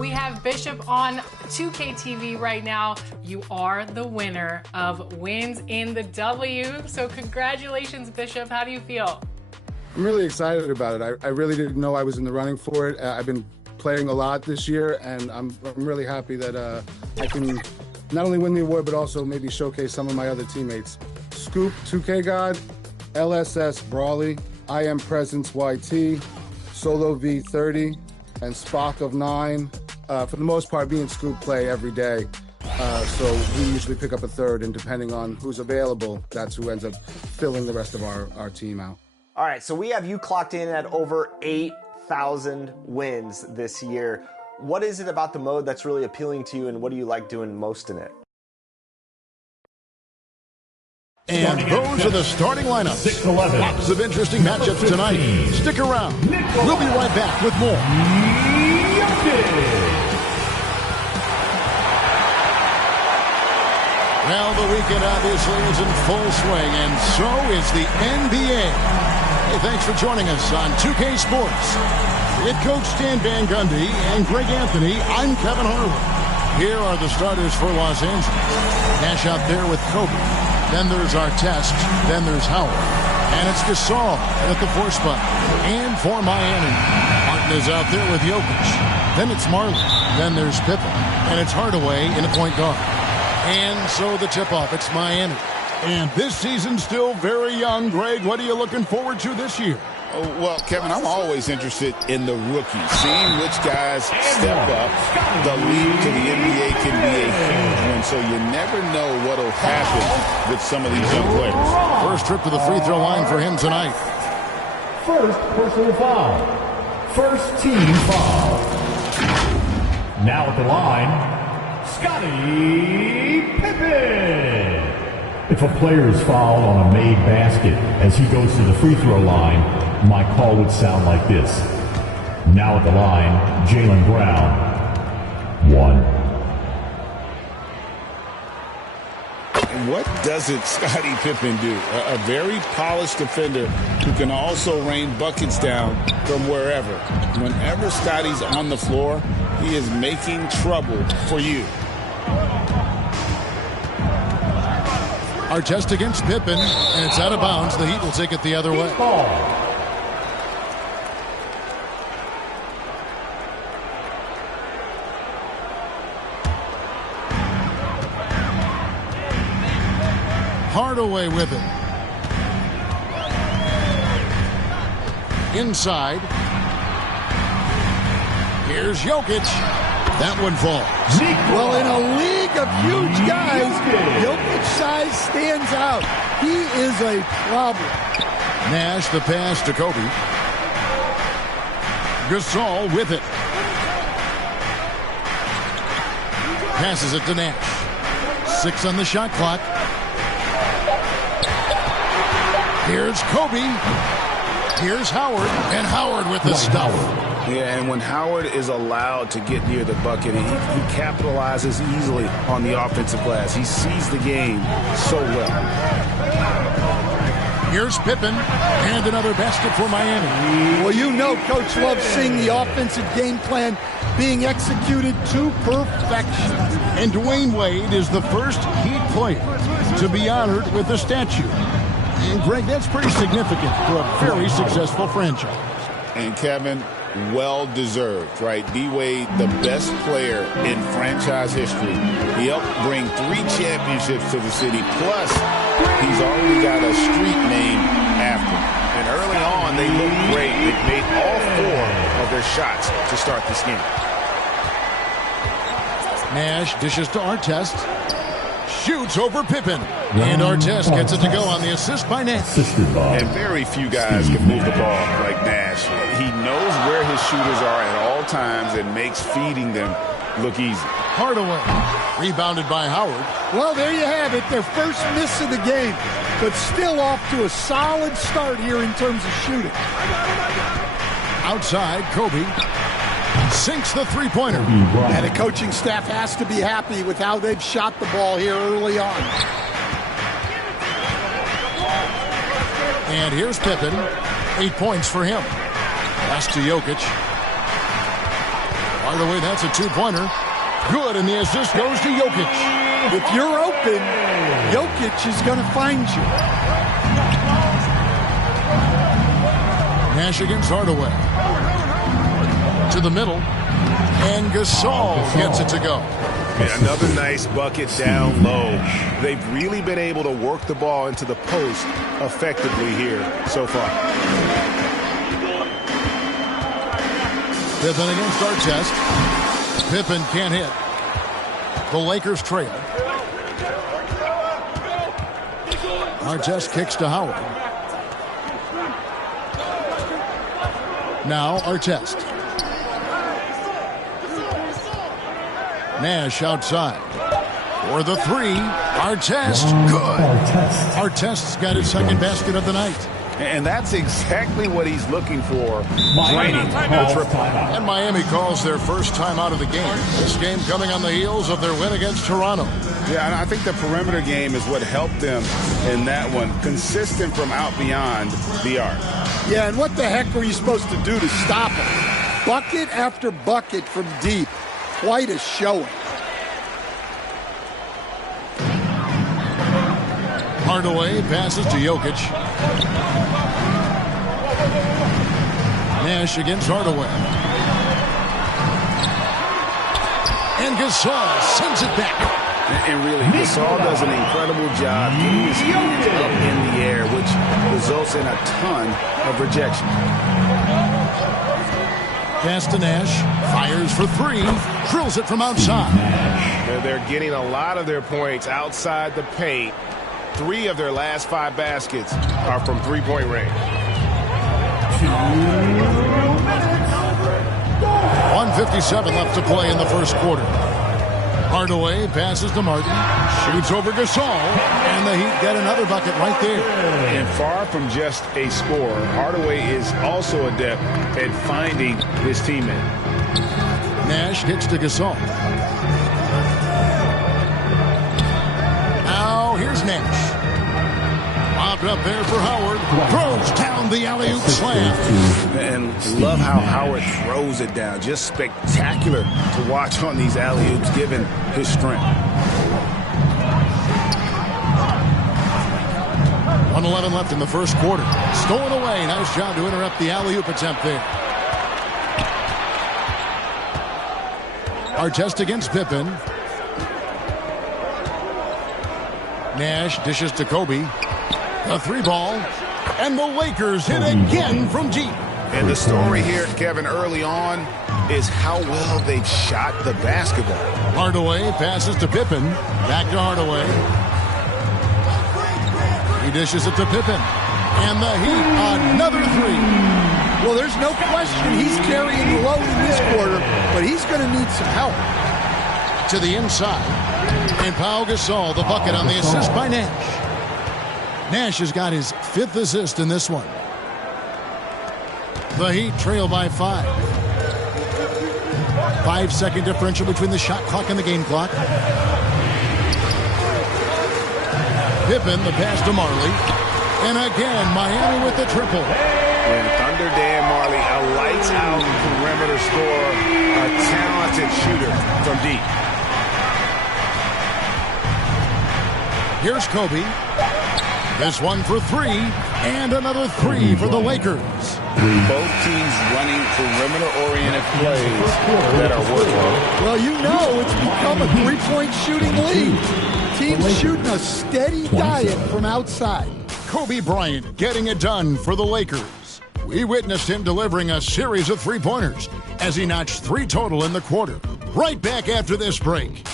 We have Bishop on 2K TV right now. You are the winner of Wins in the W. So congratulations, Bishop. How do you feel? I'm really excited about it. I really didn't know I was in the running for it. I've been playing a lot this year, and I'm really happy that I can not only win the award, but also maybe showcase some of my other teammates. Scoop, 2K God, LSS Brawley, I Am Presence YT, Solo V30, and Spock of 9. For the most part, me and Scoop play every day. So we usually pick up a third, and depending on who's available, that's who ends up filling the rest of our team out. All right, so we have you clocked in at over 8,000 wins this year. What is it about the mode that's really appealing to you, and what do you like doing most in it? And those are the starting lineups. 6-11. Lots of interesting matchups tonight. Stick around. We'll be right back with more. Well, the weekend obviously is in full swing, and so is the NBA. Hey, thanks for joining us on 2K Sports. With Coach Stan Van Gundy and Greg Anthony, I'm Kevin Harlan. Here are the starters for Los Angeles. Nash out there with Kobe. Then there's Artest. Then there's Howard. And it's Gasol at the 4 spot. And for Miami, Martin is out there with Jokic. Then it's Marley. Then there's Pippen. And it's Hardaway in a point guard. And so the tip-off, it's Miami. And this season's still very young. Greg, what are you looking forward to this year? Oh, well, Kevin, I'm always interested in the rookies, seeing which guys step up. The leap to the NBA can be a huge one, so you never know what will happen with some of these young players. First trip to the free throw line for him tonight. First personal foul. First team foul. Now at the line, Scottie Pippen. If a player is fouled on a made basket as he goes to the free throw line, my call would sound like this. Now at the line, Jaylen Brown. 1. And what doesn't Scottie Pippen do? A very polished defender who can also rain buckets down from wherever. Whenever Scottie's on the floor, he is making trouble for you. Artest against Pippen, and it's out of bounds. The Heat will take it the other way. Hardaway with it. Inside. Here's Jokic. That one falls. Well, in a league of huge guys, Jokic's size stands out. He is a problem. Nash, the pass to Kobe. Gasol with it. Passes it to Nash. 6 on the shot clock. Here's Kobe. Here's Howard. And Howard with the stuff. Yeah, and when Howard is allowed to get near the bucket, he capitalizes easily on the offensive glass. He sees the game so well. Here's Pippen, and another basket for Miami. Well, you know Coach loves seeing the offensive game plan being executed to perfection. And Dwayne Wade is the first Heat player to be honored with a statue. And, Greg, that's pretty significant for a very successful franchise. And, Kevin, well-deserved, right? D-Wade, the best player in franchise history. He helped bring 3 championships to the city, plus he's already got a street named after him. And early on, they looked great. They made all 4 of their shots to start this game. Nash dishes to Artest. Shoots over Pippen. And Artest gets it to go on the assist by Nash. And very few guys can move the ball like Nash. He knows where his shooters are at all times and makes feeding them look easy. Hardaway. Rebounded by Howard. Well, there you have it. Their first miss of the game, but still off to a solid start here in terms of shooting. Outside, Kobe sinks the three-pointer. And the coaching staff has to be happy with how they've shot the ball here early on. And here's Pippen. 8 points for him. Pass to Jokic. Hardaway, that's a two-pointer. Good, and the assist goes to Jokic. If you're open, Jokic is going to find you. Nash against Hardaway. To the middle. And Gasol gets it to go. And another nice bucket down low. They've really been able to work the ball into the post effectively here so far. Pippen against Artest. Pippen can't hit. The Lakers trail. Artest kicks to Howard. Now Artest. Nash outside. For the three. Artest. Good. Artest's got his second basket of the night. And that's exactly what he's looking for. Draining the triple. And Miami calls their first time out of the game. This game coming on the heels of their win against Toronto. Yeah, and I think the perimeter game is what helped them in that one. Consistent from out beyond the arc. Yeah, and what the heck were you supposed to do to stop him? Bucket after bucket from deep. Quite a showing. Hardaway passes to Jokic. Nash against Hardaway. And Gasol sends it back. And really, Gasol does an incredible job getting his hands up in the air, which results in a ton of rejection. Pass to Nash. Fires for three. Drills it from outside. They're getting a lot of their points outside the paint. 3 of their last 5 baskets are from three-point range. 1:57 left to play in the first quarter. Hardaway passes to Martin. Shoots over Gasol. And the Heat get another bucket right there. And far from just a scorer, Hardaway is also adept at finding his teammate. Nash kicks to Gasol. Now here's Nash. Popped up there for Howard. Throws down the alley-oop slam. And love how Howard throws it down. Just spectacular to watch on these alley-oops, given his strength. 1:11 left in the first quarter. Stolen away. Nice job to interrupt the alley-oop attempt there. Artest against Pippen. Nash dishes to Kobe. A 3-ball. And the Lakers hit again from deep. And the story here, Kevin, early on is how well they've shot the basketball. Hardaway passes to Pippen. Back to Hardaway. He dishes it to Pippen. And the Heat, another 3. Well, there's no question he's carrying the load in this quarter, but he's going to need some help. To the inside. And Pau Gasol, the bucket on the assist by Nash. Nash has got his 5th assist in this one. The Heat trail by 5. 5-second differential between the shot clock and the game clock. Pippen, the pass to Marley. And again, Miami with the triple. And Thunder Dan Marley, a lights-out perimeter scorer, a talented shooter from deep. Here's Kobe. This one for 3, and another 3 for the Lakers. Both teams running perimeter-oriented plays that are working. Well, you know it's become a 3-point shooting league. Teams shooting a steady diet from outside. Kobe Bryant getting it done for the Lakers. We witnessed him delivering a series of 3-pointers as he notched 3 total in the quarter. Right back after this break.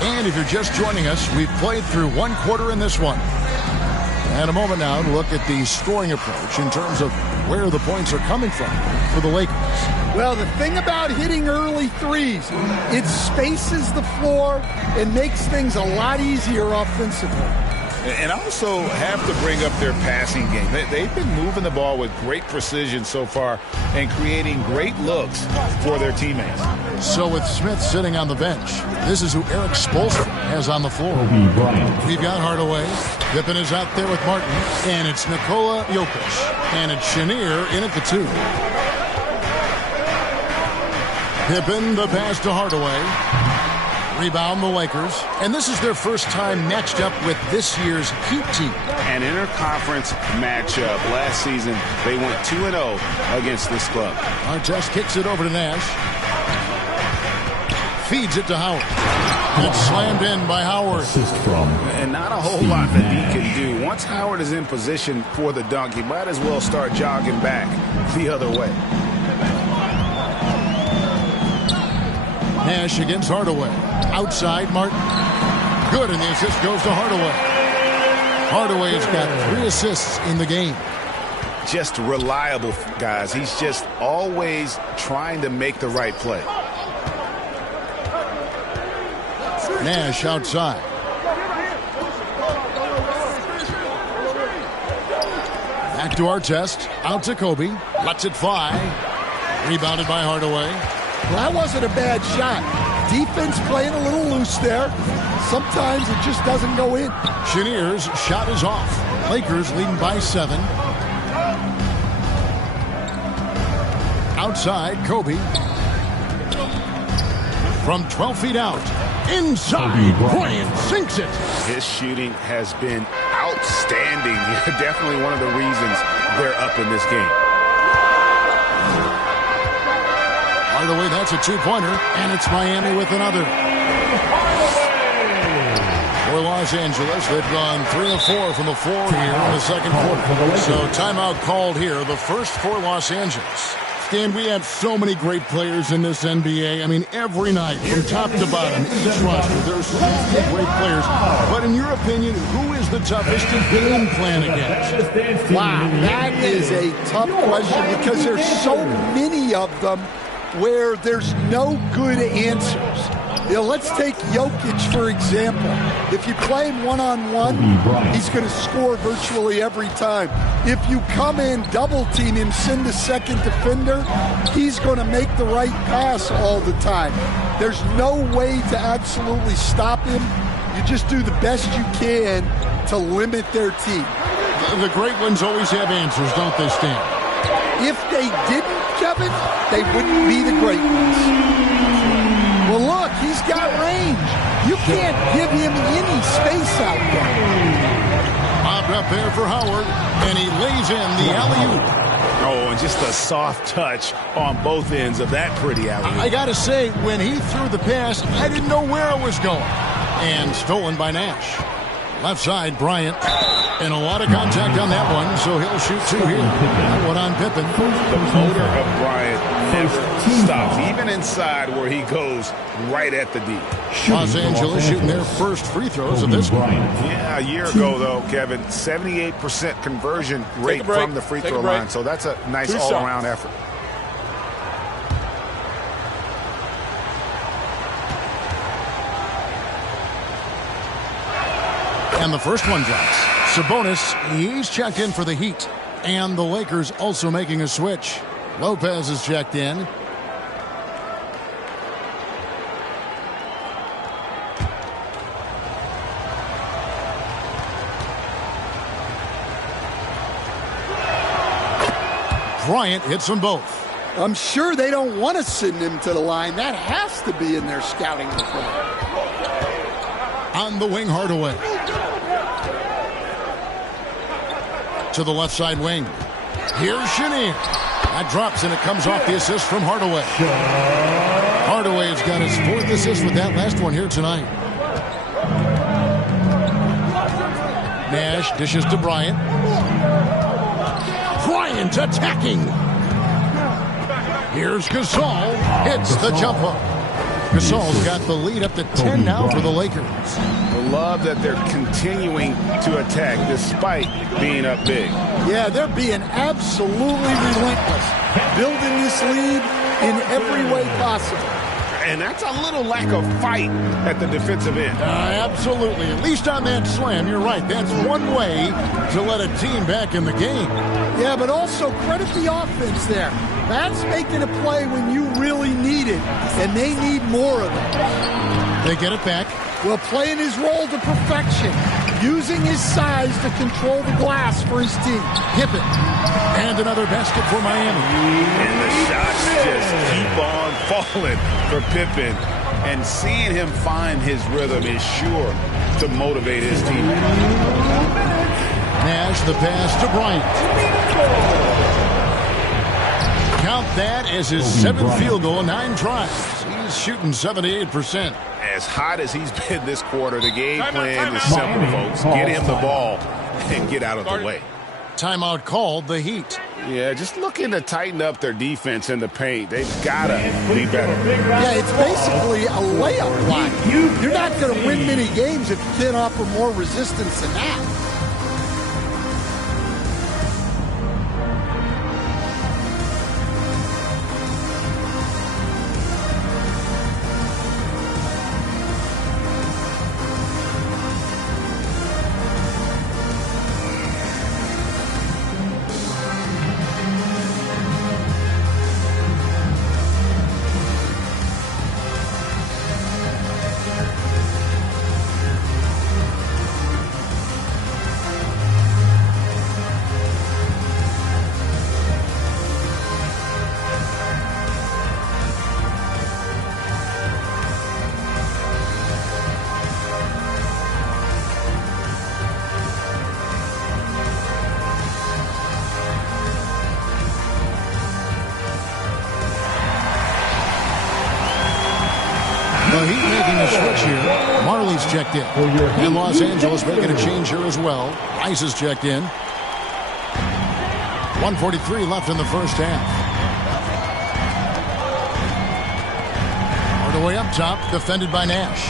And if you're just joining us, we've played through 1 quarter in this one. And a moment now to look at the scoring approach in terms of where the points are coming from for the Lakers. Well, the thing about hitting early threes, it spaces the floor and makes things a lot easier offensively. And also have to bring up their passing game. They've been moving the ball with great precision so far and creating great looks for their teammates. So with Smith sitting on the bench, this is who Eric Spoelstra has on the floor. We've got Hardaway. Pippen is out there with Martin. And it's Nikola Jokic. And it's Chenier in at the 2. Pippen, the pass to Hardaway. Rebound the Lakers. And this is their first time matched up with this year's Heat team. An interconference matchup. Last season, they went 2-0 against this club. Artest kicks it over to Nash. Feeds it to Howard. And it's slammed in by Howard. And not a whole lot that he can do. Once Howard is in position for the dunk, he might as well start jogging back the other way. Nash against Hardaway. Outside, Martin. Good, and the assist goes to Hardaway. Hardaway has got 3 assists in the game. Just reliable, guys. He's just always trying to make the right play. Nash outside. Back to Artest. Out to Kobe. Lets it fly. Rebounded by Hardaway. Well, that wasn't a bad shot. Defense playing a little loose there. Sometimes it just doesn't go in. Chenier's shot is off. Lakers leading by 7. Outside, Kobe. From 12 feet out. Inside, Bryant sinks it. His shooting has been outstanding. Definitely one of the reasons they're up in this game. Hardaway, that's a 2-pointer, and it's Miami with another. For Los Angeles, they've gone 3 of 4 from the floor here in the second quarter. So timeout called here, the first for Los Angeles. Stan, we have so many great players in this NBA. I mean, every night, from top to bottom, each roster, there's so many great players. But in your opinion, who is the toughest to game plan against? Wow, that is a tough question because there's so many of them where there's no good answers. You know, let's take Jokic, for example. If you play him one-on-one, he's going to score virtually every time. If you come in, double-team him, send a second defender, he's going to make the right pass all the time. There's no way to absolutely stop him. You just do the best you can to limit their team. The great ones always have answers, don't they, Stan? If they didn't, Kevin, they wouldn't be the great ones. Well, look, he's got range. You can't give him any space out there. Bobbed up there for Howard, and he lays in the alley-oop. Oh, and just a soft touch on both ends of that pretty alley-oop. I got to say, when he threw the pass, I didn't know where it was going. And stolen by Nash. Left side, Bryant. And a lot of contact on that one, so he'll shoot 2 here. That one on Pippen. The motor of Bryant never stops, even inside where he goes right at the D. Los Angeles shooting their first free throws of this one. Yeah, a year ago, though, Kevin, 78% conversion rate from the free throw line, so that's a nice all-around effort. And the first one drops. Sabonis, he's checked in for the Heat. And the Lakers also making a switch. Lopez is checked in. Bryant hits them both. I'm sure they don't want to send him to the line. That has to be in their scouting report. On the wing, Hardaway. To the left side wing. Here's Chenier. That drops, and it comes off the assist from Hardaway. Hardaway has got his 4th assist with that last one here tonight. Nash dishes to Bryant. Bryant attacking. Here's Gasol. Hits the jump hook. Gasol's got the lead up to 10 now for the Lakers. I love that they're continuing to attack despite being up big. Yeah, they're being absolutely relentless, building this lead in every way possible. And that's a little lack of fight at the defensive end. Absolutely. At least on that slam, you're right. That's one way to let a team back in the game. Yeah, but also credit the offense there. That's making a play when you really need it, and they need more of it. They get it back. Well, playing his role to perfection, using his size to control the glass for his team. Pippen. And another basket for Miami. And the shots just keep on falling for Pippen. And seeing him find his rhythm is sure to motivate his team. Nash, the pass to Bryant. Count that as his 7th field goal, 9 tries. He's shooting 78%. As hot as he's been this quarter, the game plan is simple, folks. Get him the ball and get out of the way. Timeout called, the Heat. Yeah, just looking to tighten up their defense in the paint. They've got to be better. Yeah, it's basically a layup block. You're not going to win many games if you can't offer more resistance than that. The Heat making a switch here. Marley's checked in. And Los Angeles making a change here as well. Rice is checked in. 1:43 left in the first half. Hardaway up top, defended by Nash.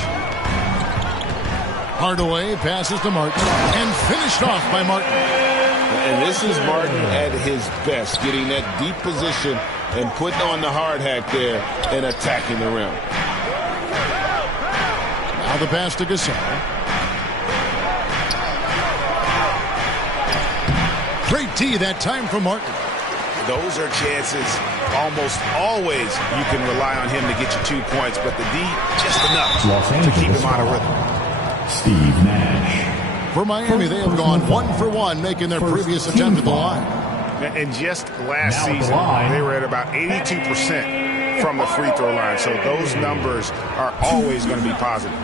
Hardaway passes to Martin and finished off by Martin. And this is Martin at his best, getting that deep position and putting on the hard hat there and attacking the rim. Now the pass to Gasol. Great D that time for Martin. Those are chances almost always you can rely on him to get you 2 points, but the D just enough to keep him out of rhythm. Steve Nash. For Miami, they have gone 1 for 1, making their previous attempt at the line. And just last season, they were at about 82% from the free throw line, so those numbers are always going to be positive.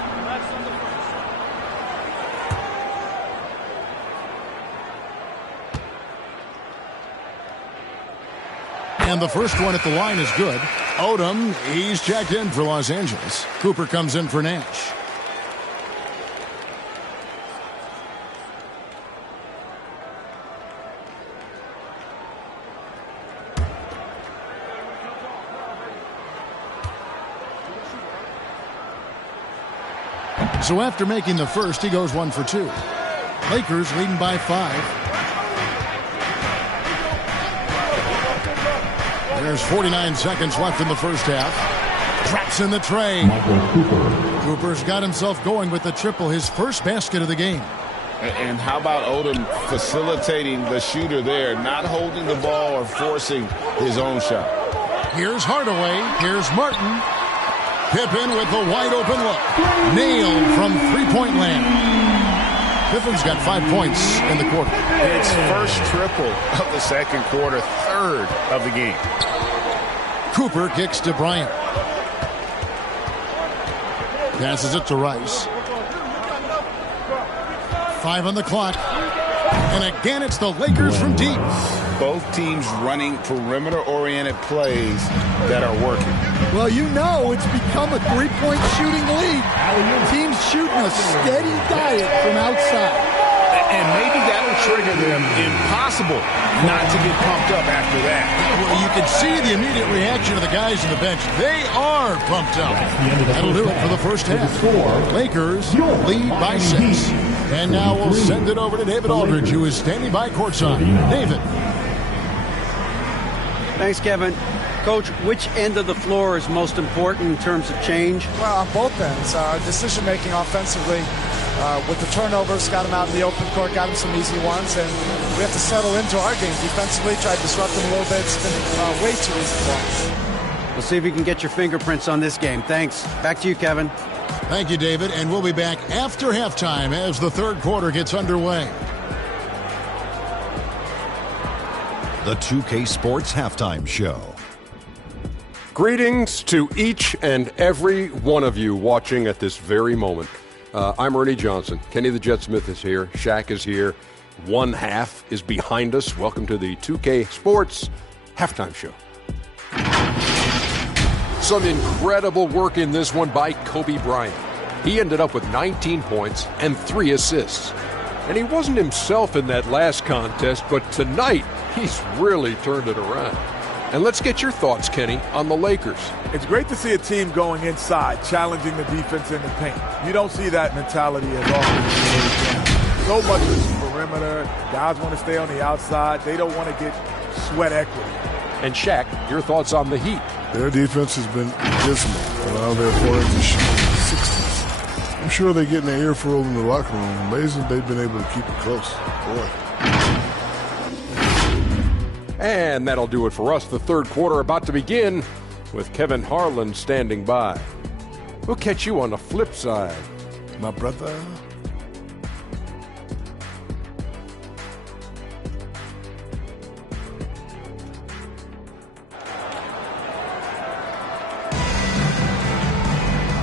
And the first one at the line is good. Odom, he's checked in for Los Angeles. Cooper comes in for Nash. So after making the first, he goes 1 for 2. Lakers leading by 5. There's 49 seconds left in the first half. Drops in the tray. Cooper's got himself going with the triple, his first basket of the game. And how about Odom facilitating the shooter there, not holding the ball or forcing his own shot. Here's Hardaway. Here's Martin. Pippen with the wide open look. Nailed from three-point land. Pippen's got 5 points in the quarter. It's first triple of the second quarter, third of the game. Cooper kicks to Bryant. Passes it to Rice. 5 on the clock. And again, it's the Lakers from deep. Both teams running perimeter-oriented plays that are working. Well, you know it's become a three-point shooting league. Teams shooting a steady diet from outside. And maybe that'll trigger them. Impossible not to get pumped up after that. Well, you can see the immediate reaction of the guys on the bench. They are pumped up. That'll do it for the first half. Lakers lead by 6. And now we'll send it over to David Aldridge, who is standing by courtside. David. Thanks, Kevin. Coach, which end of the floor is most important in terms of change? Well, on both ends. Decision-making offensively with the turnovers, got him out in the open court, got him some easy ones, and we have to settle into our game defensively, try to disrupt him a little bit. It's been way too easy for us. We'll see if you can get your fingerprints on this game. Thanks. Back to you, Kevin. Thank you, David, and we'll be back after halftime as the third quarter gets underway. The 2K Sports Halftime Show. Greetings to each and every one of you watching at this very moment. I'm Ernie Johnson. Kenny the Jet Smith is here. Shaq is here. One half is behind us. Welcome to the 2K Sports Halftime Show. Some incredible work in this one by Kobe Bryant. He ended up with 19 points and 3 assists. And he wasn't himself in that last contest, but tonight he's really turned it around. And let's get your thoughts, Kenny, on the Lakers. It's great to see a team going inside, challenging the defense in the paint. You don't see that mentality as often. So much is perimeter. Guys want to stay on the outside. They don't want to get sweat equity. And Shaq, your thoughts on the Heat? Their defense has been dismal. Allow their opponents to shoot 60s. I'm sure they're getting their earful in the locker room. Amazing they've been able to keep it close. Boy. And that'll do it for us. The third quarter about to begin with Kevin Harlan standing by. We'll catch you on the flip side. My brother.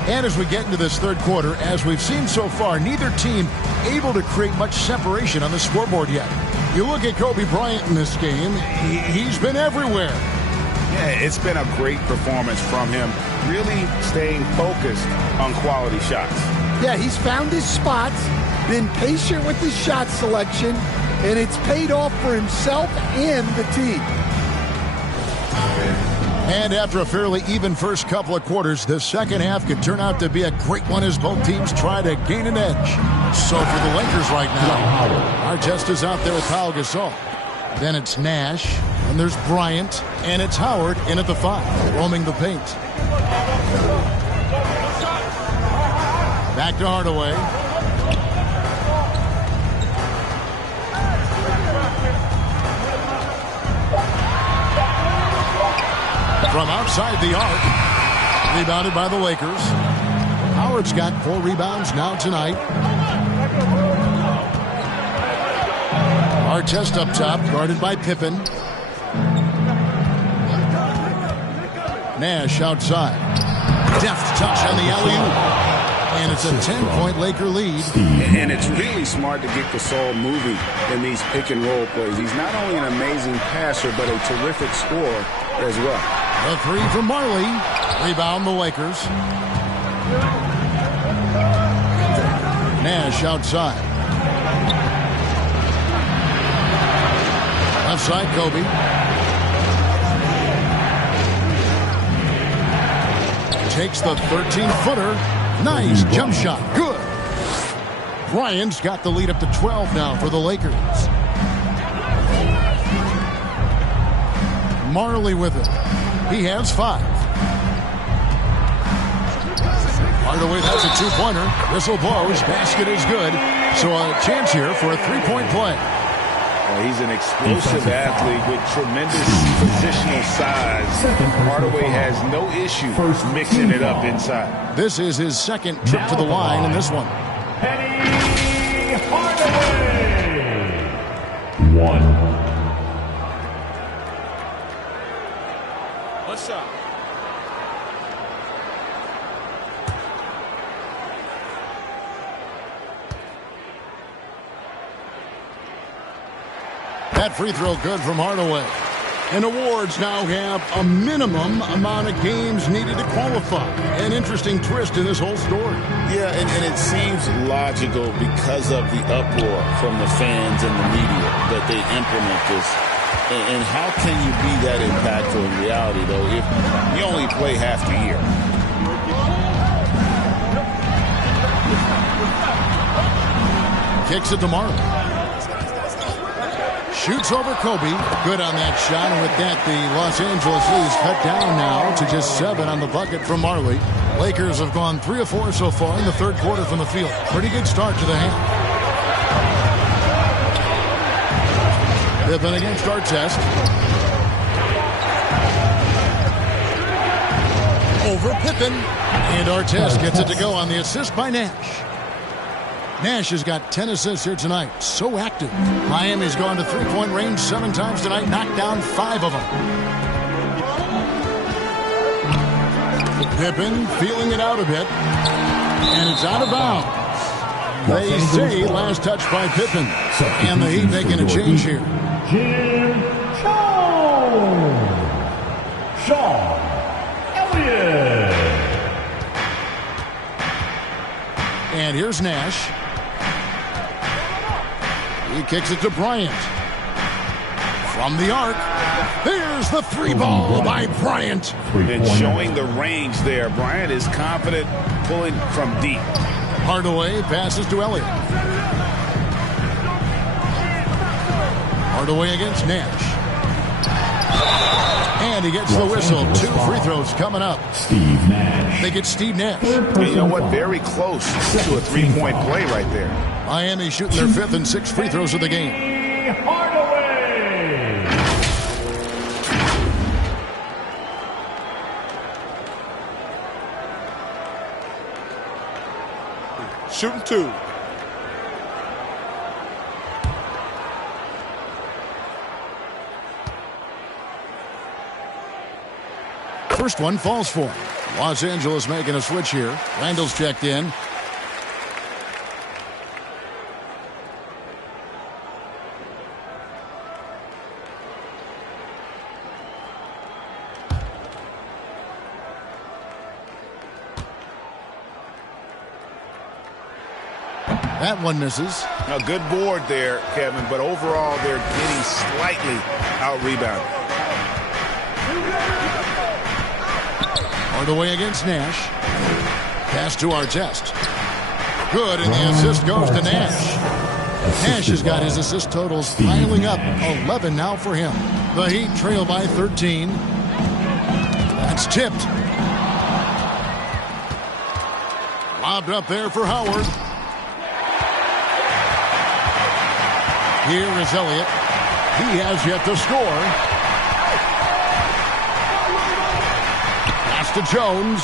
And as we get into this third quarter, as we've seen so far, neither team able to create much separation on the scoreboard yet. You look at Kobe Bryant in this game, he's been everywhere. Yeah, it's been a great performance from him, really staying focused on quality shots. Yeah, he's found his spots, been patient with his shot selection, and it's paid off for himself and the team. And after a fairly even first couple of quarters, the second half could turn out to be a great one as both teams try to gain an edge. So for the Lakers right now, Artest is out there with Pau Gasol. Then it's Nash, and there's Bryant, and it's Howard in at the 5, roaming the paint. Back to Hardaway. From outside the arc, rebounded by the Lakers. Howard's got 4 rebounds now tonight. Artest up top, guarded by Pippen. Nash outside. Deft touch on the alley-oop. And it's a 10-point Laker lead. And it's really smart to get Gasol moving in these pick-and-roll plays. He's not only an amazing passer, but a terrific scorer as well. The 3 from Marley. Rebound the Lakers. Nash outside. Left side, Kobe. Takes the 13-footer. Nice jump shot. Good. Bryant's got the lead up to 12 now for the Lakers. Marley with it. He has 5. Hardaway, that's a 2-pointer. Whistle blows. Basket is good. So a chance here for a 3-point play. Well, he's an explosive athlete with tremendous positional size. Hardaway has no issue mixing it up inside. This is his second trip to the line in this one. Penny Hardaway. 1. What's up? That free throw good from Hardaway. And awards now have a minimum amount of games needed to qualify. An interesting twist in this whole story. Yeah, and it seems logical because of the uproar from the fans and the media that they implement this. And how can you be that impactful in reality, though, if you only play half the year? Kicks it to Marley. Shoots over Kobe. Good on that shot. And with that, the Los Angeles lead is cut down now to just 7 on the bucket from Marley. Lakers have gone 3 of 4 so far in the third quarter from the field. Pretty good start to the half. Pippen against Artest. Over Pippen. And Artest gets it to go on the assist by Nash. Nash has got 10 assists here tonight. So active. Miami's gone to three-point range 7 times tonight. Knocked down 5 of them. Pippen feeling it out a bit. And it's out of bounds. They say last touch by Pippen. And the Heat making a change here. Jim Sean Elliott. And here's Nash. He kicks it to Bryant. From the arc. There's the 3-ball by Bryant. And showing the range there. Bryant is confident pulling from deep. Hardaway passes to Elliott. Hardaway against Nash. And he gets the whistle. 2 free throws coming up. Steve Nash. They get Steve Nash. And you know what? Very close to a 3-point play right there. Miami shooting their 5th and 6th free throws of the game. Hardaway. Shooting 2. First one falls for him. Los Angeles making a switch here. Randall's checked in. That one misses. A good board there, Kevin, but overall they're getting slightly out-rebounded. Hardaway against Nash. Pass to Artest. Good, and the assist goes to Nash. Nash has got his assist totals piling up. 11 now for him. The Heat trail by 13. That's tipped. Lobbed up there for Howard. Here is Elliott. He has yet to score. Pass to Jones.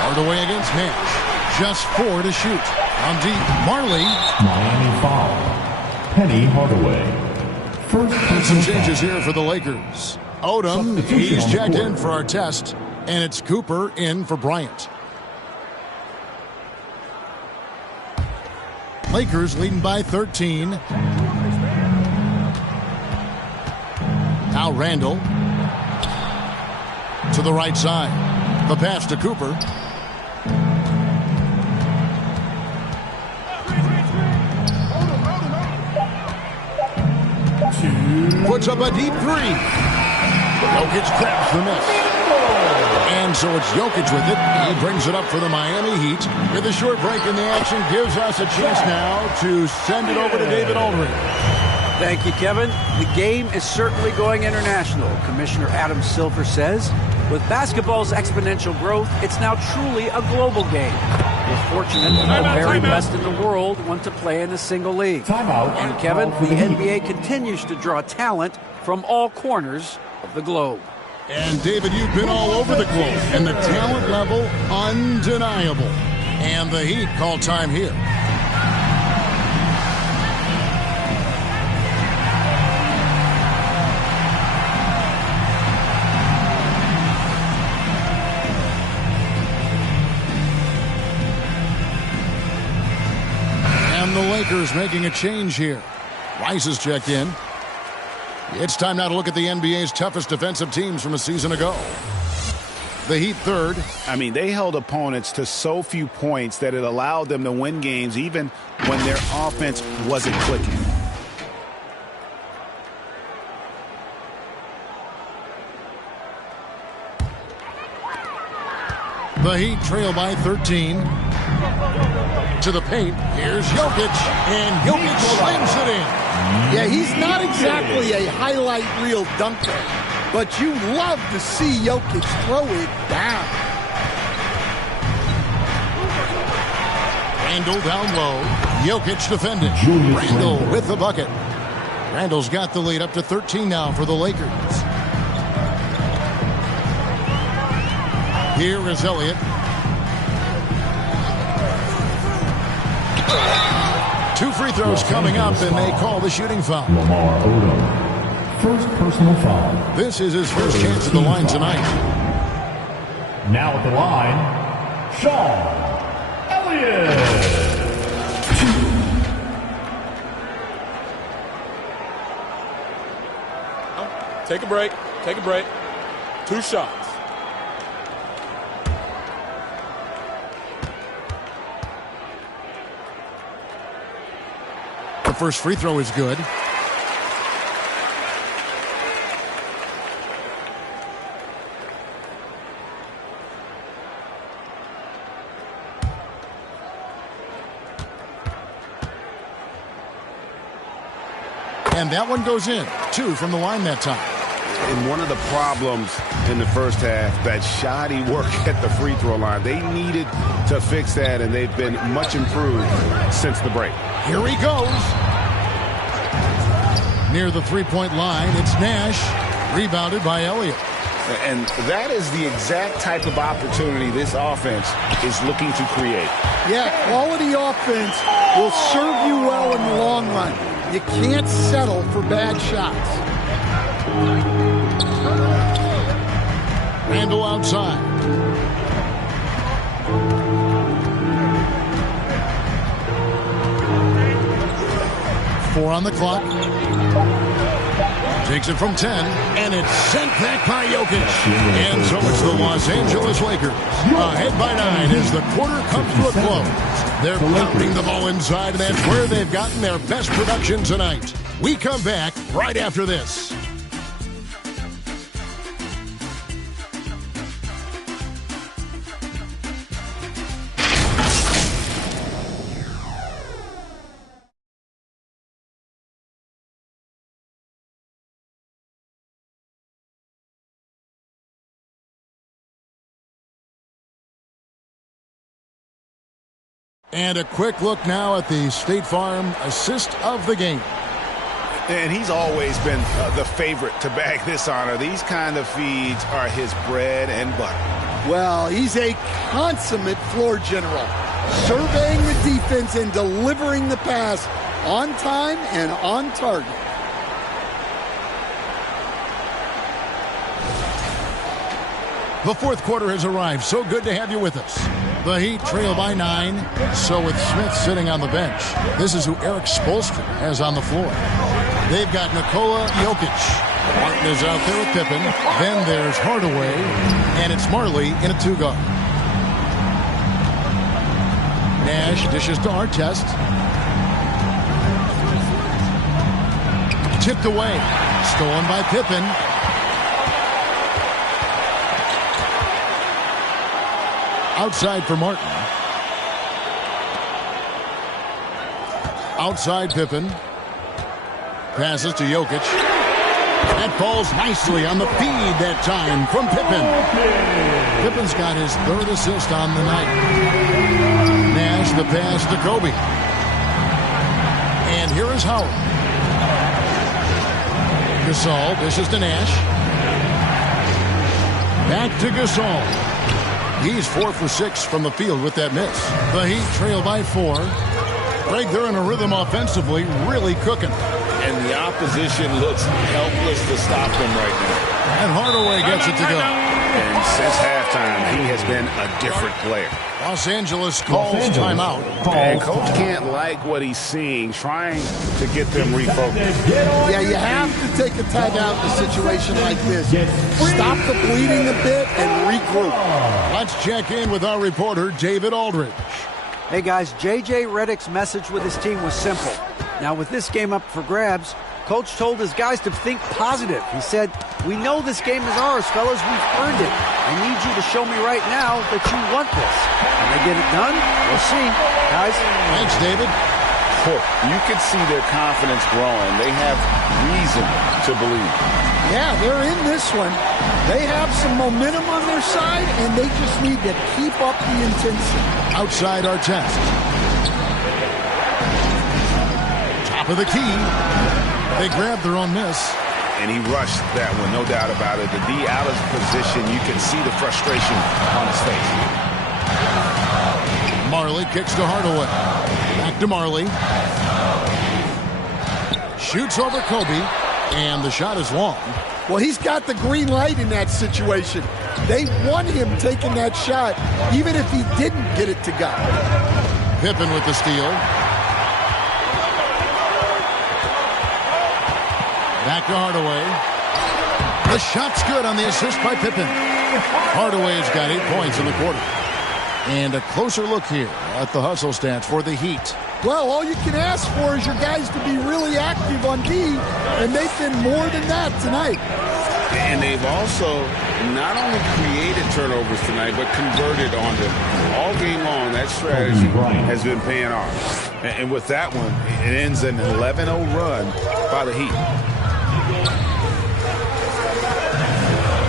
Hardaway against Nash. Just 4 to shoot. On deep, Marley. Miami foul. Penny Hardaway. First some changes here for the Lakers. Odom, he's checked in for our test. And it's Cooper in for Bryant. Lakers leading by 13. Now Randall. To the right side. The pass to Cooper. Puts up a deep 3. Jokic grabs the miss. And so it's Jokic with it. He brings it up for the Miami Heat. With a short break in the action, gives us a chance now to send it over to David Aldridge. Thank you, Kevin. The game is certainly going international. Commissioner Adam Silver says, with basketball's exponential growth, it's now truly a global game. We're fortunate that the very best in the world want to play in a single league. And Kevin, the NBA continues to draw talent from all corners of the globe. And David, you've been all over the globe, and the talent level undeniable. And the Heat call time here. And the Lakers making a change here. Rice is checked in. It's time now to look at the NBA's toughest defensive teams from a season ago. The Heat third. I mean, they held opponents to so few points that it allowed them to win games even when their offense wasn't clicking. The Heat trail by 13. To the paint, here's Jokic, and Jokic slams it in. Yeah, he's not exactly a highlight reel dunker, but you love to see Jokic throw it down. Randle down low. Jokic defending. Randle with the bucket. Randle's got the lead up to 13 now for the Lakers. Here is Elliott. Two free throws coming up, and they call the shooting foul. Lamar Odom, first personal foul. This is his first chance at the line tonight. Now at the line, Sean Elliott. Take a break. Take a break. 2 shots. The first free throw is good. And that one goes in. 2 from the line that time. And one of the problems in the first half, that shoddy work at the free throw line. They needed to fix that, and they've been much improved since the break. Here he goes. Near the three-point line, it's Nash. Rebounded by Elliott. And that is the exact type of opportunity this offense is looking to create. Yeah, quality offense will serve you well in the long run. You can't settle for bad shots. Randle outside. Four on the clock. Takes it from 10, and it's sent back by Jokic. And so it's the Los Angeles Lakers ahead by 9 as the quarter comes to a close. They're pounding the ball inside, and that's where they've gotten their best production tonight. We come back right after this. And a quick look now at the State Farm assist of the game. And he's always been the favorite to bag this honor. These kind of feeds are his bread and butter. Well, he's a consummate floor general, surveying the defense and delivering the pass on time and on target. The fourth quarter has arrived. So good to have you with us. The Heat trail by 9. So with Smith sitting on the bench, this is who Eric Spoelstra has on the floor. They've got Nikola Jokic. Martin is out there with Pippen. Then there's Hardaway. And it's Marley in a 2-guard. Nash dishes to Artest. Tipped away. Stolen by Pippen. Outside for Martin. Outside Pippen. Passes to Jokic. That falls nicely on the feed that time from Pippen. Pippen's got his 3rd assist on the night. Nash the pass to Kobe. And here is Howard. Gasol dishes to Nash. Back to Gasol. He's 4 for 6 from the field with that miss. The Heat trail by 4. Greg, they're in a rhythm offensively, really cooking. And the opposition looks helpless to stop them right now. And Hardaway gets it to go. And since halftime, he has been a different player. Los Angeles calls timeout. And coach can't like what he's seeing, trying to get them refocused. Yeah, you have to take a timeout in a situation like this. Stop the bleeding a bit and regroup. Let's check in with our reporter, David Aldridge. Hey guys, J.J. Redick's message with his team was simple. Now with this game up for grabs, coach told his guys to think positive. He said, We know this game is ours, fellas. We've earned it. I need you to show me right now that you want this. Can they get it done? We'll see. Guys? Thanks, David. You can see their confidence growing. They have reason to believe. Yeah, they're in this one. They have some momentum on their side, and they just need to keep up the intensity. Outside our test. Top of the key. They grabbed their own miss. And he rushed that one, no doubt about it. The D out of position, you can see the frustration on his face. Marley kicks to Hardaway. Back to Marley. Shoots over Kobe, and the shot is long. Well, he's got the green light in that situation. They want him taking that shot, even if he didn't get it to go. Pippen with the steal. Back to Hardaway. The shot's good on the assist by Pippen. Hardaway has got 8 points in the quarter. And a closer look here at the hustle stats for the Heat. Well, all you can ask for is your guys to be really active on D, and they've been more than that tonight. And they've also not only created turnovers tonight, but converted on them. All game long, that strategy has been paying off. And with that one, it ends an 11-0 run by the Heat.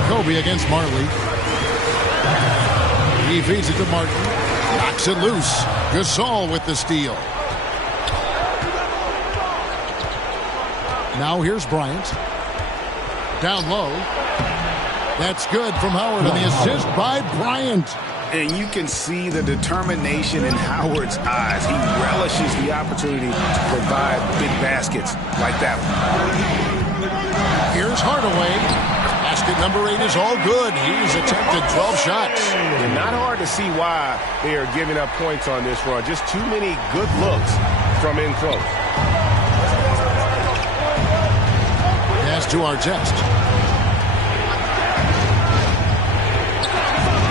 Kobe against Marley. He feeds it to Martin. Knocks it loose. Gasol with the steal. Now here's Bryant. Down low. That's good from Howard, and the assist by Bryant. And you can see the determination in Howard's eyes. He relishes the opportunity to provide big baskets like that one. Here's Hardaway. Basket number 8 is all good. He's attempted 12 shots. And not hard to see why they are giving up points on this run. Just too many good looks from in close. Pass to our test.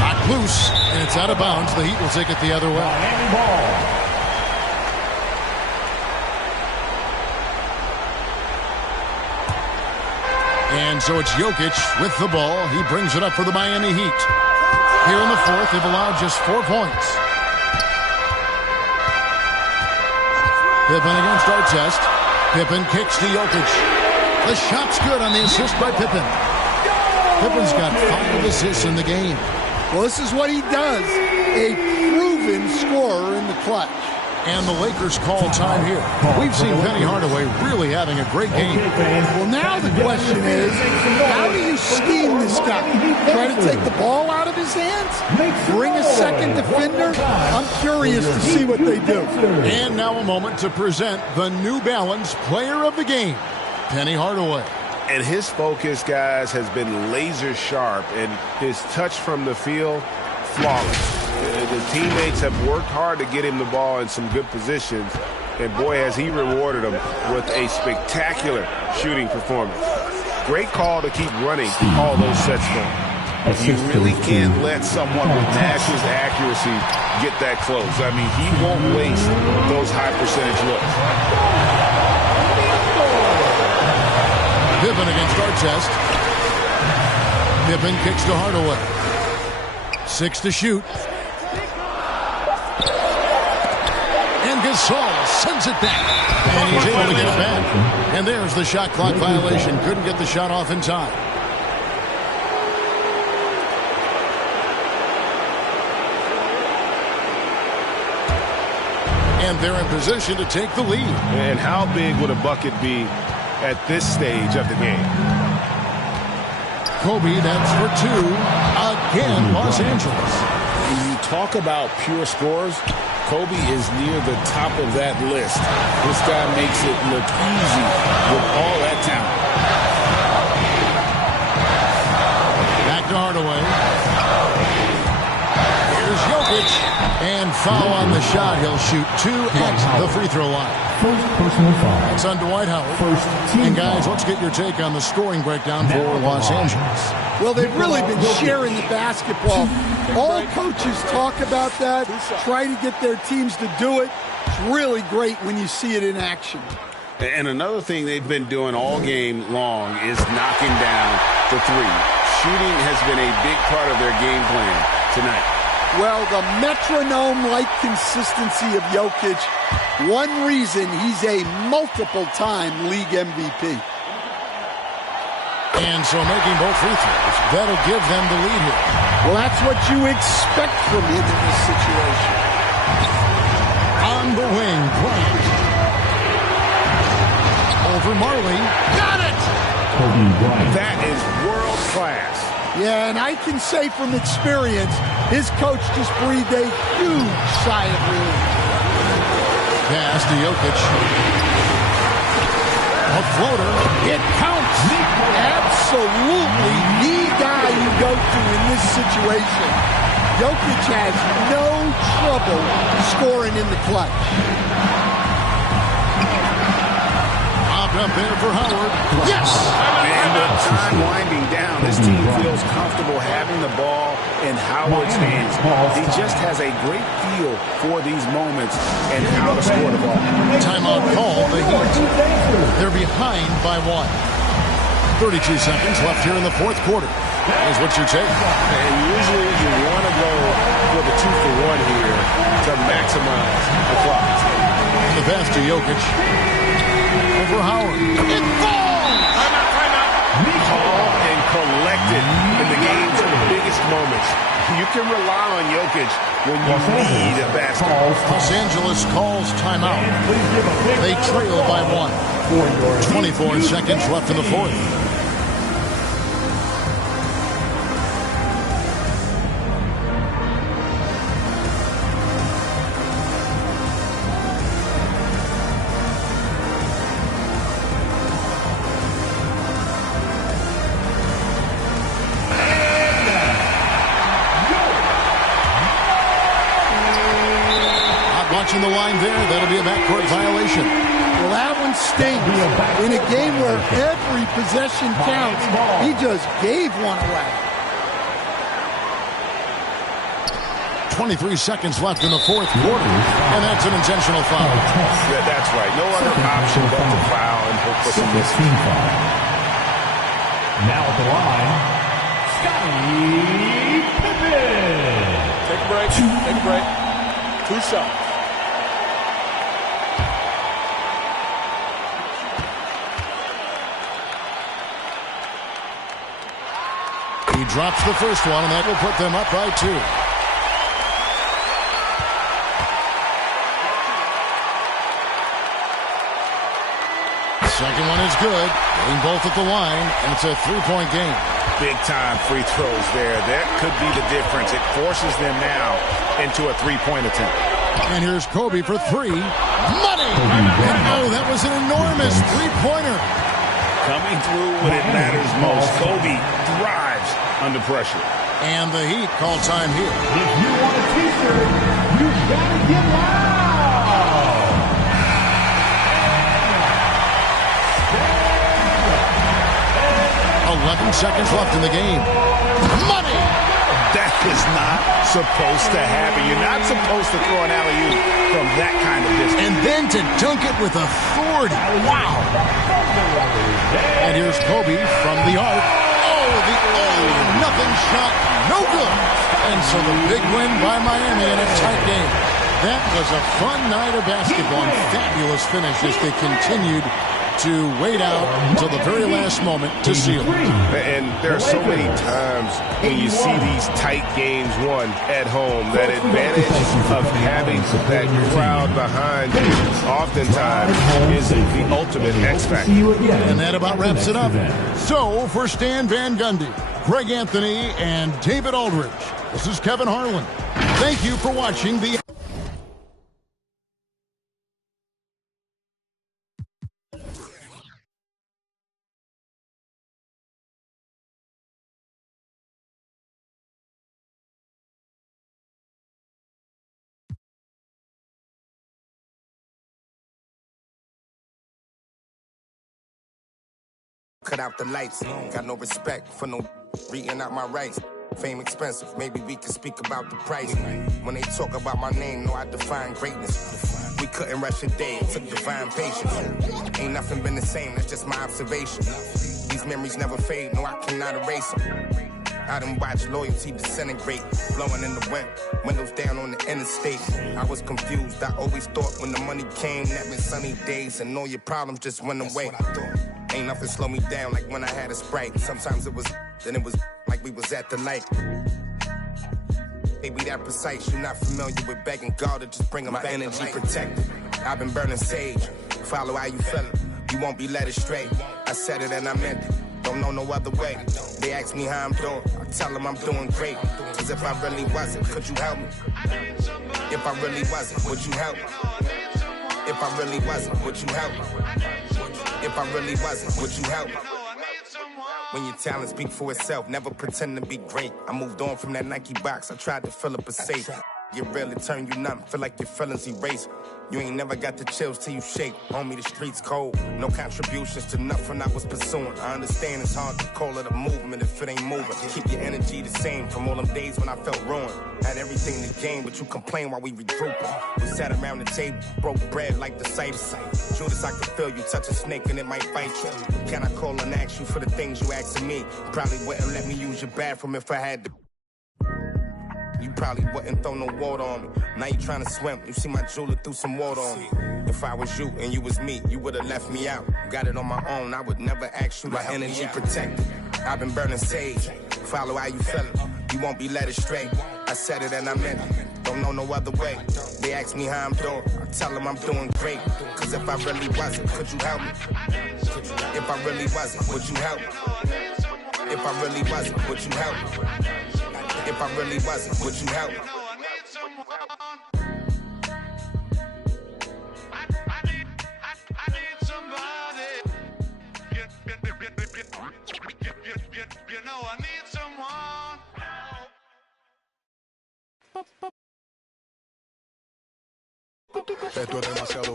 Knocked loose, and it's out of bounds. The Heat will take it the other way. And so it's Jokic with the ball. He brings it up for the Miami Heat. Here in the fourth, they've allowed just 4 points. Pippen against Artest. Pippen kicks to Jokic. The shot's good on the assist by Pippen. Pippen's got 5 assists in the game. Well, this is what he does. A proven scorer in the clutch. And the Lakers call time here. We've seen Penny Hardaway really having a great game. Well, now the question is, how do you scheme this guy? Try to take the ball out of his hands? Bring a second defender? I'm curious to see what they do. And now a moment to present the New Balance Player of the Game, Penny Hardaway. And his focus, guys, has been laser sharp, and his touch from the field, flawless. The teammates have worked hard to get him the ball in some good positions, and boy, has he rewarded them with a spectacular shooting performance. Great call to keep running all those sets for him. You really can't let someone with Nash's accuracy get that close. I mean, he won't waste those high percentage looks. Pippen against Artest. Pippen kicks to Hardaway. 6 to shoot. And Gasol sends it back. And he's able to get it back. And there's the shot clock violation. Couldn't get the shot off in time. And they're in position to take the lead. And how big would a bucket be at this stage of the game? Kobe, that's for 2. Again, Los Angeles. When you talk about pure scores, Kobe is near the top of that list. This guy makes it look easy with all that talent. Back to Hardaway. Here's Jokic. And foul on the shot. He'll shoot 2 at the free throw line. First personal foul. That's on Dwight Howard. First team and guys, let's get your take on the scoring breakdown for Los Angeles. Well, they've really been sharing the basketball. All coaches talk about that, try to get their teams to do it. It's really great when you see it in action. And another thing they've been doing all game long is knocking down the three. Shooting has been a big part of their game plan tonight. Well, the metronome-like consistency of Jokic, one reason he's a multiple-time league MVP. And so making both free throws, that'll give them the lead here. Well, that's what you expect from him in this situation. On the wing, Bryant. Over Marley. Got it! That is world class. Yeah, and I can say from experience, his coach just breathed a huge sigh of relief. Pass to Jokic. A floater. It counts. Absolutely the guy you go to in this situation. Jokic has no trouble scoring in the clutch. Popped up there for Howard. Yes! And with time winding down, this team feels comfortable having the ball in Howard's hands. He just has a great feel for these moments and how to score the ball. Timeout call, the Heat. They're behind by 1. 32 seconds left here in the fourth quarter. Is what you take. And usually you want to go for the 2-for-1 here to maximize the clock. The pass to Jokic. Over Howard. It falls! Timeout. Calm and collected in the game's biggest moments. You can rely on Jokic when you need a basket. Los Angeles calls timeout. They trail by 1. 24 seconds left in the fourth. The line there, that'll be a backcourt violation. Well, that one stings. In a game where every possession counts, he just gave one away. 23 seconds left in the fourth quarter, and that's an intentional foul. Yeah, that's right. No other option but to foul and hope for some misses. Now at the line, Scottie Pippen. Take a break. Take a break. 2 shots. He drops the first one, and that will put them up by 2. Second one is good. Getting both at the line, and it's a 3-point game. Big-time free throws there. That could be the difference. It forces them now into a 3-point attempt. And here's Kobe for 3. Money! Oh, that was an enormous 3-pointer. Coming through when it matters most. Kobe thrives under pressure. And the Heat call time here. If you want a t-shirt, you gotta get loud. 11 seconds left in the game. Money! That is not supposed to happen. You're not supposed to throw an alley-oop from that kind of distance. And then to dunk it with authority. Wow! And here's Kobe from the arc. Oh, the all-or-nothing shot. No good. And so the big win by Miami in a tight game. That was a fun night of basketball and fabulous finish as they continued to wait out until the very last moment to seal it. And there are so many times when you see these tight games won at home, that advantage of having that crowd behind you oftentimes is the ultimate X factor. And that about wraps it up. So for Stan Van Gundy, Greg Anthony, and David Aldridge, this is Kevin Harlan. Thank you for watching the Cut out the lights, got no respect for no reading out my rights. Fame expensive, maybe we can speak about the price. When they talk about my name, know I define greatness. We couldn't rush a day, it took divine patience. Ain't same, that's just my observation. These memories never fade, no, I cannot erase them. I done watched loyalty disintegrate, blowing in the wind, windows down on the interstate. I was confused, I always thought when the money came, that meant sunny days, and all your problems just went away. Ain't nothing slow me down like when I had a Sprite. Sometimes it was, then it was like we was at the light. Baby, that precise, you're not familiar with begging God to just bring my energy protected. I've been burning sage, follow how you feeling. You won't be led astray. I said it and I meant it. Don't know no other way. They ask me how I'm doing. I tell them I'm doing great. Cause if I really wasn't, could you help me? If I really wasn't, would you help me? If I really wasn't, would you help me? If I really wasn't, would you help me? When your talent speak for itself, never pretend to be great. I moved on from that Nike box. I tried to fill up a safe. Get real, it turn you numb. Feel like your feelings erase. You ain't never got the chills till you shake. Homie, the streets cold. No contributions to nothing I was pursuing. I understand it's hard to call it a movement if it ain't moving. Keep your energy the same from all them days when I felt ruined. Had everything to gain, but you complain while we regrouping. We sat around the table, broke bread like the Cypher. Judas, I could feel you touch a snake and it might bite you. Can I call and ask you for the things you asking me? Probably wouldn't let me use your bathroom if I had to. You probably wouldn't throw no water on me. Now you trying to swim. You see my jeweler threw some water on me. If I was you and you was me, you would have left me out. Got it on my own, I would never ask you to help me. My energy protected. I've been burning sage. Follow how you feeling. You won't be led astray. I said it and I meant it. Don't know no other way. They ask me how I'm doing. I tell them I'm doing great. Cause if I really wasn't, could you help me? If I really wasn't, would you help me? If I really wasn't, would you help me? If I really wasn't, would you help? Esto es demasiado